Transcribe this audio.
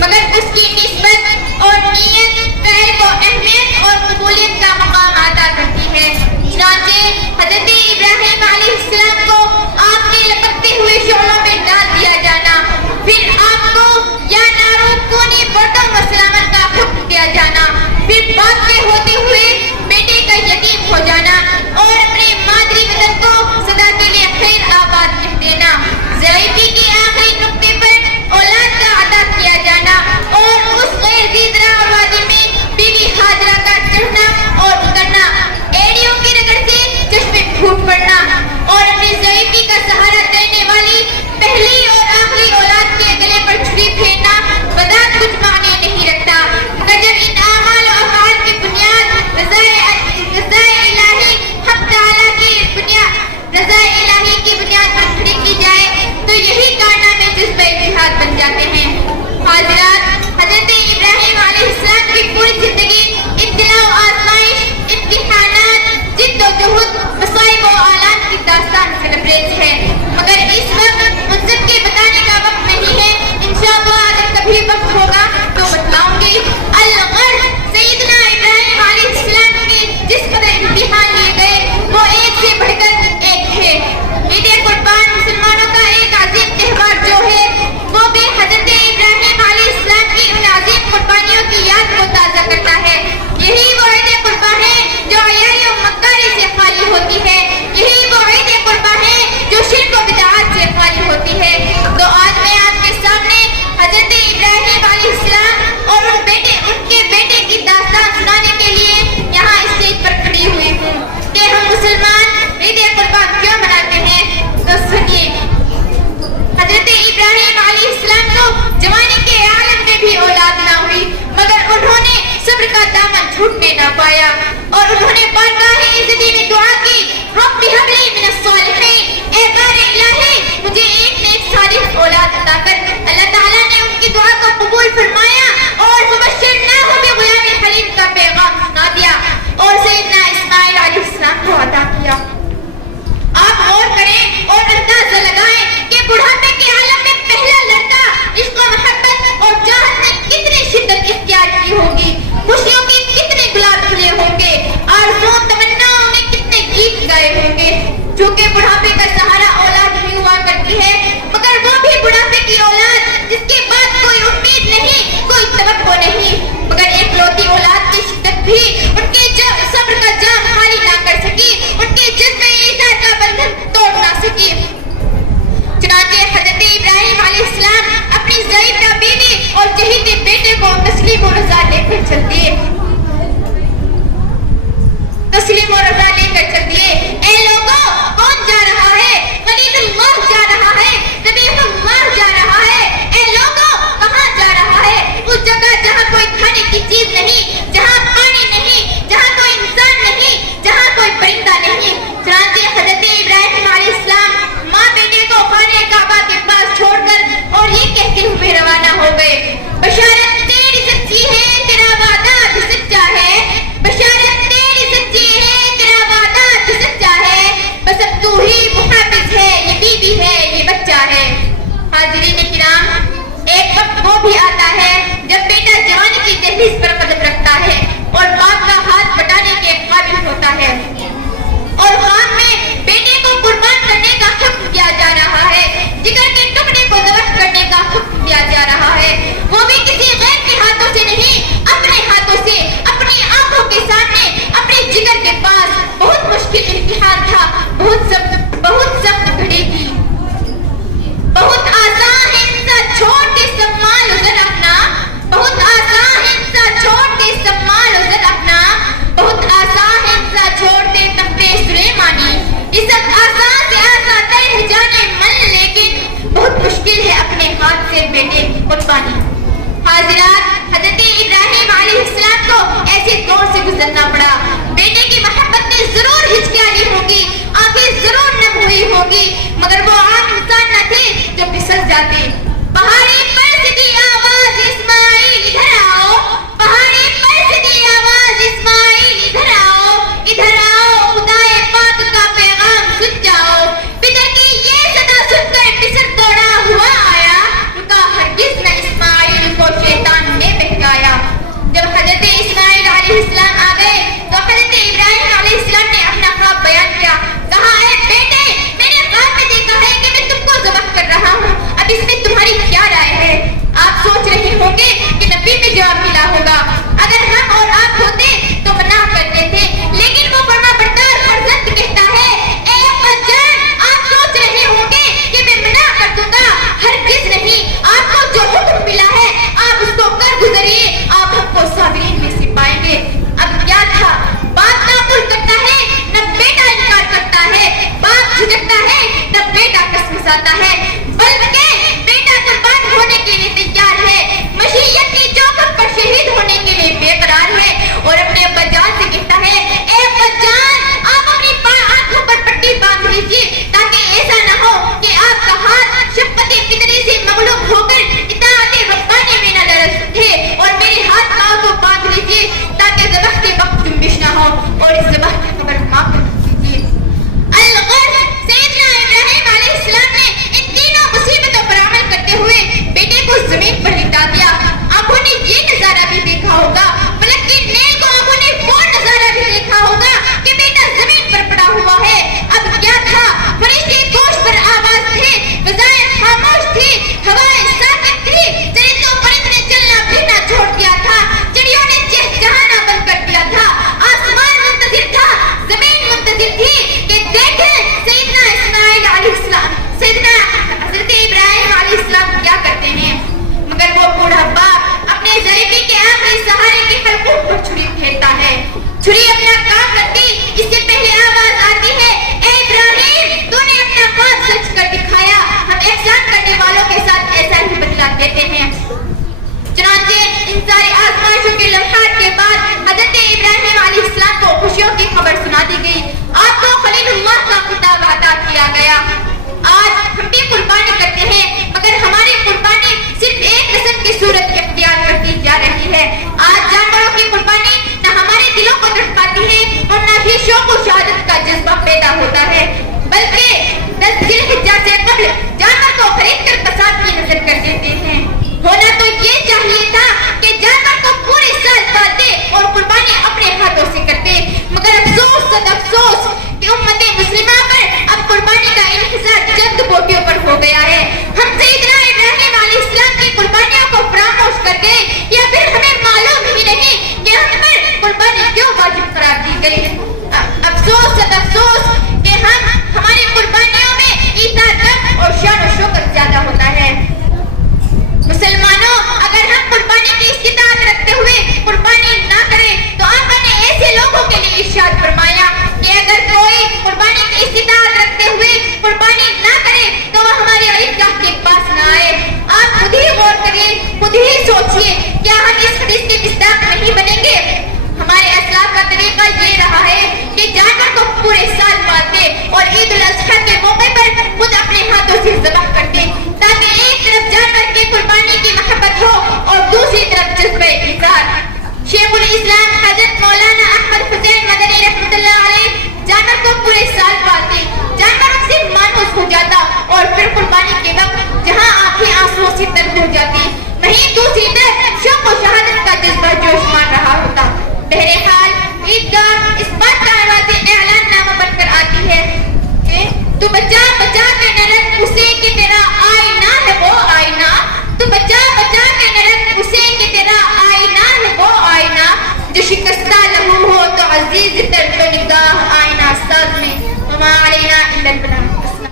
مگر اس کی نسبت اور نیت فعل کو اہمیت اور قبولیت کا مقام عطا کرتی ہے۔ چنانچہ حضرت ابراہیم علیہ السلام کو آپ کے لپکتے ہوئے شعلوں میں ڈال دیا جانا، پھر آپ کو یا نارو کونی برتن و سلامت کا حکم دیا جانا، پھر باپ کے ہوتے ہوئے بیٹے کا یتیم ہو جانا اور اپنے مادری وطن کو سدا کے لیے خیر آباد کر دینا، ضعیفی کے آخری نقطے پر اولاد کا عطا کیا جانا اور اس غیر زیدرا وادی میں بیوی ہاجرہ کا چڑھنا اور اترنا، ایڑیوں کی رگڑ سے چشمے پھوٹ پڑنا اور اپنی ضعیفی کا سہارا دینے والی پہلی اور آخری اولاد کے گلے پر چھری پھیرنا بذات کچھ معنی نہیں رکھتا، مگر جب ان اعمال و افعال کی بنیاد رضا الہی حق تعالیٰ کی بنیاد پر کھڑی کی جائے تو یہی کارنامے جذبہ جہاد بن جاتے ہیں۔ حضرات، حضرت ابراہیم علیہ السلام کی پوری زندگی ابتلاء و آزمائش، امتحانات، جد و جہد، مصائب و آلات کی داستان سے لبریز ہے، مگر اس وقت ان سب کے بتانے کا وقت نہیں ہے۔ انشاءاللہ اگر کبھی وقت ہوگا تو بتلاؤں گی۔ الغرض سیدنا ابراہیم علیہ السلام کے جس قدر امتحان لیے گئے وہ ایک سے بڑھ کر ایک ہے۔ عید قربان مسلمانوں کا ایک عظیم تہوار جو ہے وہ بھی حضرت ابراہیم علیہ السلام کی ان عظیم قربانیوں کی یاد کو تازہ کرتا ہے۔ یہی وہ عید قربان ہے جو عیائی و مکاری سے خالی ہوتی ہے، یہی وہ عید قربان ہے جو شرک و بدعات سے خالی ہوتی ہے۔ تو آج میں آپ کے سامنے حضرت ابراہیم علیہ السلام اور ان کے بیٹے کی داستان سنانے کے لیے یہاں اسٹیج پر کھڑی ہوئی ہوں کہ ہم مسلمان عید قربان کیوں مناتے ہیں۔ تو سنیے، حضرت ابراہیم علیہ السلام کو جوانی کے عالم میں بھی اولاد نہ ہوئی، مگر انہوں نے صبر کا دامن چھوٹنے نہ پایا اور انہوں نے بارگاہ عزتی میں دعا کی، رب ہب لی من الصالحین، اے بار الہی مجھے ایک نیک صالح اولاد عطا کر۔ اللہ تعالیٰ نے ان کی دعا کو قبول فرمایا اور فبشرناہ بغلام حلیم کا پیغام سنا دیا اور سیدنا اسماعیل علیہ السلام کو عطا کیا۔ آپ غور کریں اور اندازہ لگائیں کہ بڑھاپے کے عالم میں پہلا لڑکا عشق و محبت اور چاہت نے کتنی شدت اختیار کی ہوگی، خوشیوں کے کتنے گلاب کھلے ہوں گے، آرزو کو زمین پر لٹا دیا. آنکھوں نے یہ نظارہ بھی دیکھا ہوگا, بلکہ نیل کو آنکھوں نے وہ نظارہ بھی دیکھا ہوگا کہ بیٹا زمین پر پڑا ہوا ہے. اب کیا تھا, فرشتے گوشت پر آواز تھے, فضائیں خاموش تھی, ہوائیں ساکت تھی, چرندوں پرند نے چلنا پھرنا چھوڑ دیا تھا, چڑیوں نے چہچہانا بند کر دیا تھا, آسمان منتظر تھا, زمین منتظر تھی کہ دیکھیں سیدنا اسماعیل علیہ السلام, سیدنا حضرت ابراہیم علیہ السلام کیا کرتے ہیں. مگر وہ بوڑھا باپ اپنے ضعیفی کے آخری سہارے کے حلقوم پر چھری پھیرتا ہے. چھری اپنا کام کرتی, اس سے پہلے آواز آتی ہے, اے ابراہیم تو نے اپنا بات سچ کر دکھایا, ہم احسان کرنے والوں کے ساتھ ایسا ہی بدلہ دیتے ہیں. چنانچہ ان ساری آزمائشوں کے لمحات کے بعد حضرت ابراہیم علیہ السلام کو خوشیوں کی خبر سنا دی گئی. آپ کو خلیل اللہ کا خطاب عطا کیا گیا. آج ہم بھی قربانی کرتے ہیں, مگر ہماری قربانی صرف ایک قسم کی صورت اختیار کرتی جا رہی ہے. آج جانوروں کی قربانی نہ ہمارے دلوں کو تڑپاتی ہے اور نہ ہی شوق و شہادت کا جذبہ پیدا ہوتا ہے, بلکہ 10 ذی الحجہ سے قبل جانور کو خرید کر قصاب کی نظر کر دیتے ہیں. ہونا تو یہ چاہیے تھا کہ جانور کو پورے سال پالتے اور قربانی اپنے ہاتھوں سے کرتے, مگر افسوس صد افسوس کہ امت مسلمہ پر اب قربانی کا انحصار چند بوٹیوں پر ہو گیا ہے. ہم سیدنا ابراہیم علیہ السلام کی قربانیوں کو فراموش کر گئے, یا پھر ہمیں معلوم ہی نہیں کہ ہم پر قربانی کیوں واجب قرار دی گئی. افسوس صد افسوس کہ ہماری قربانیوں میں ایثار کم اور شان و شوکت زیادہ ہوتا ہے. مسلمانوں, اگر ہم قربانی کی استطاعت رکھتے ہوئے قربانی نہ کریں تو آقا نے ایسے لوگوں کے لیے ارشاد فرمایا کہ اگر کوئی قربانی کی استطاعت رکھتے ہوئے قربانی نہ کرے تو وہ ہمارے عیدگاہ کے پاس نہ آئے. آپ خود ہی غور کریے, خود ہی سوچئے, کیا ہم اس حدیث کے مصداق نہیں بنیں گے؟ ہمارے اسلاف کا طریقہ یہ رہا ہے کہ جانور کو پورے سال پالتے اور عید الاضحیٰ کے موقع پر خود اپنے ہاتھوں سے ذبح کرتے, تاکہ ایک طرف جانور کی قربانی کی محبت ہو اور دوسری طرف جذبہ ایثار. شیخ الاسلام حضرت مولانا احمد حسین مدنی رحمۃ اللہ علیہ جانور کو پورے سال پالتے, جانور ان سے مانوس ہو جاتا اور پھر قربانی کے وقت جہاں آنکھیں آنسوؤں سے تر ہو جاتی, وہیں دوسری طرف شوق و شہادت کا جذبہ جوش مان رہا ہوتا. بہرے